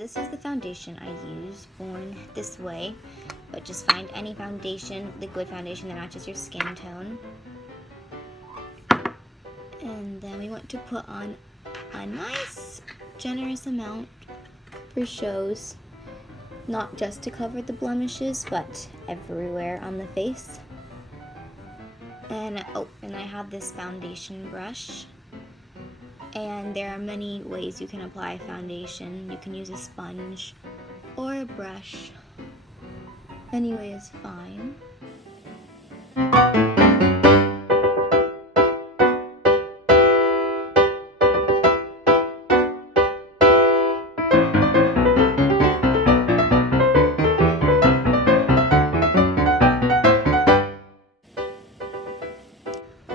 this is the foundation I use, Born This Way, but just find any foundation, liquid foundation that matches your skin tone. And then we want to put on a nice, generous amount for shows, not just to cover the blemishes, but everywhere on the face. And I have this foundation brush. And there are many ways you can apply foundation. You can use a sponge or a brush. Any way is fine.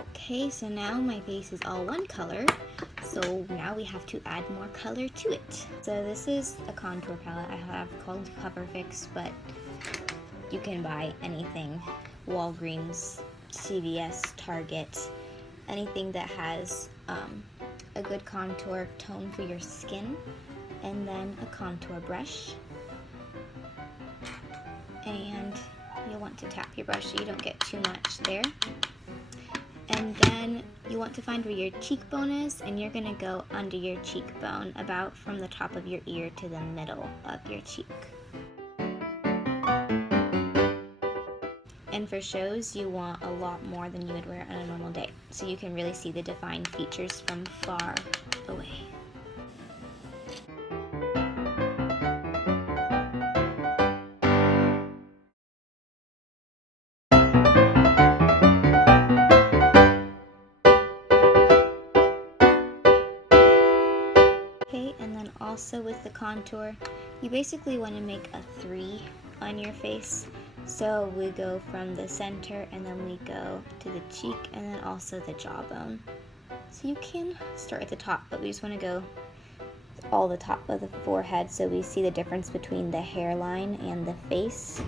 Okay, so now my face is all one color, so now we have to add more color to it. So this is a contour palette I have called Cover Fix, but you can buy anything, Walgreens, CVS, Target, anything that has a good contour tone for your skin, and then a contour brush. And you'll want to tap your brush so you don't get too much there. And then you want to find where your cheekbone is, and you're going to go under your cheekbone, about from the top of your ear to the middle of your cheek. And for shows, you want a lot more than you would wear on a normal day, so you can really see the defined features from far away. And then also with the contour, you basically want to make a 3 on your face. So we go from the center, and then we go to the cheek, and then also the jawbone. So you can start at the top, but we just want to go all the top of the forehead so we see the difference between the hairline and the face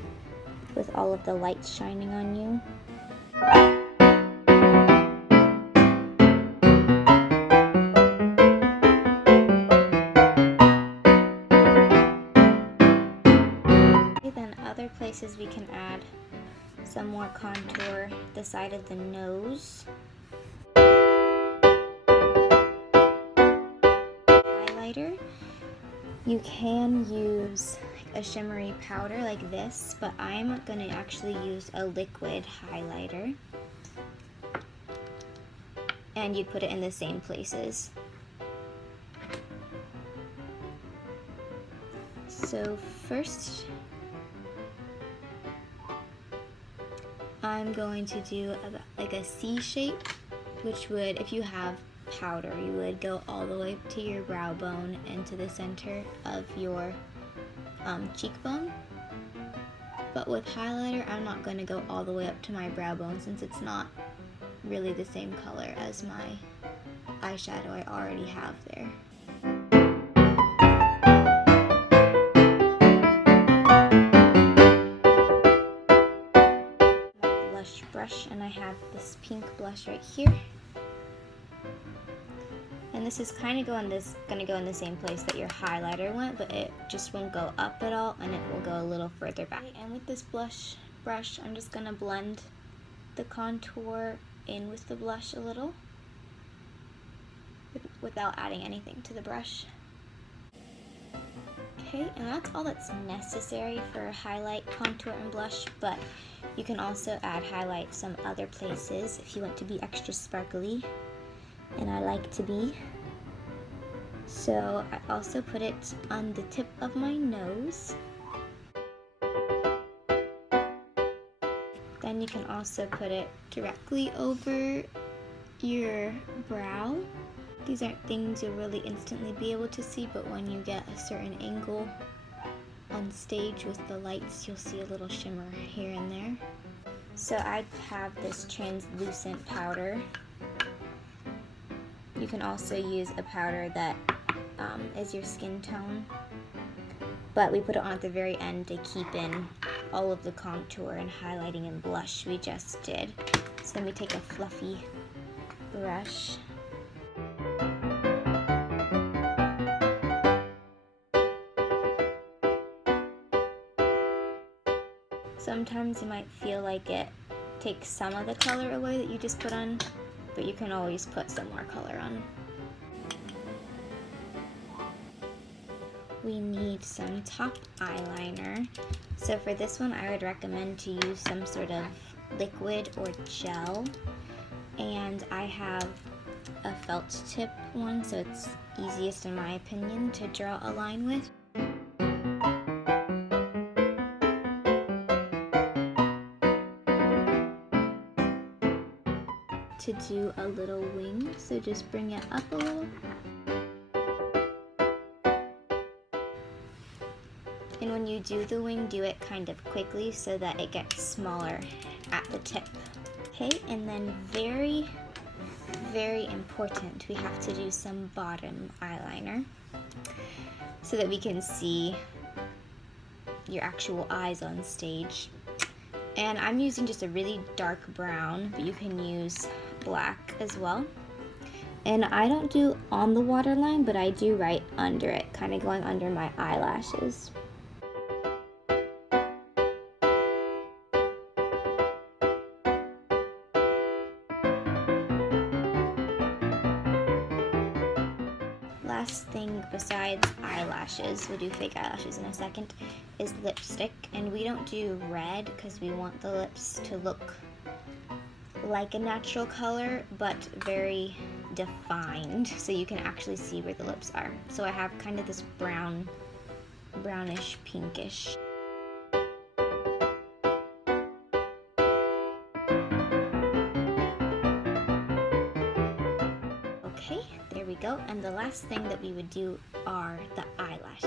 with all of the lights shining on you. Other places we can add some more contour, the side of the nose, highlighter. You can use a shimmery powder like this, but I'm going to actually use a liquid highlighter, and you put it in the same places. So first, I'm going to do like a C shape, which would, if you have powder, you would go all the way to your brow bone and to the center of your cheekbone. But with highlighter, I'm not going to go all the way up to my brow bone since it's not really the same color as my eyeshadow I already have there. Brush, and I have this pink blush right here, and this is kind of going to go in the same place that your highlighter went, but it just won't go up at all, and it will go a little further back. And with this brush, I'm just going to blend the contour in with the blush a little without adding anything to the brush. Okay, and that's all that's necessary for highlight, contour, and blush, but you can also add highlight some other places if you want to be extra sparkly, and I like to be. So I also put it on the tip of my nose. Then you can also put it directly over your brow. These aren't things you'll really instantly be able to see, but when you get a certain angle on stage with the lights, you'll see a little shimmer here and there. So I have this translucent powder. You can also use a powder that is your skin tone, but we put it on at the very end to keep in all of the contour and highlighting and blush we just did. So then we take a fluffy brush. Sometimes you might feel like it takes some of the color away that you just put on, but you can always put some more color on. We need some top eyeliner. So for this one, I would recommend to use some sort of liquid or gel. And I have a felt tip one, so it's easiest in my opinion to draw a line with. To do a little wing, so just bring it up a little. And when you do the wing, do it kind of quickly so that it gets smaller at the tip. Okay, and then very, very important, we have to do some bottom eyeliner so that we can see your actual eyes on stage. And I'm using just a really dark brown, but you can use black as well. And I don't do on the waterline, but I do right under it, kind of going under my eyelashes. Last thing besides eyelashes, we'll do fake eyelashes in a second, is lipstick. And we don't do red because we want the lips to look like a natural color, but very defined, so you can actually see where the lips are. So I have kind of this brownish pinkish. Okay, there we go. And the last thing that we would do are the eyelashes.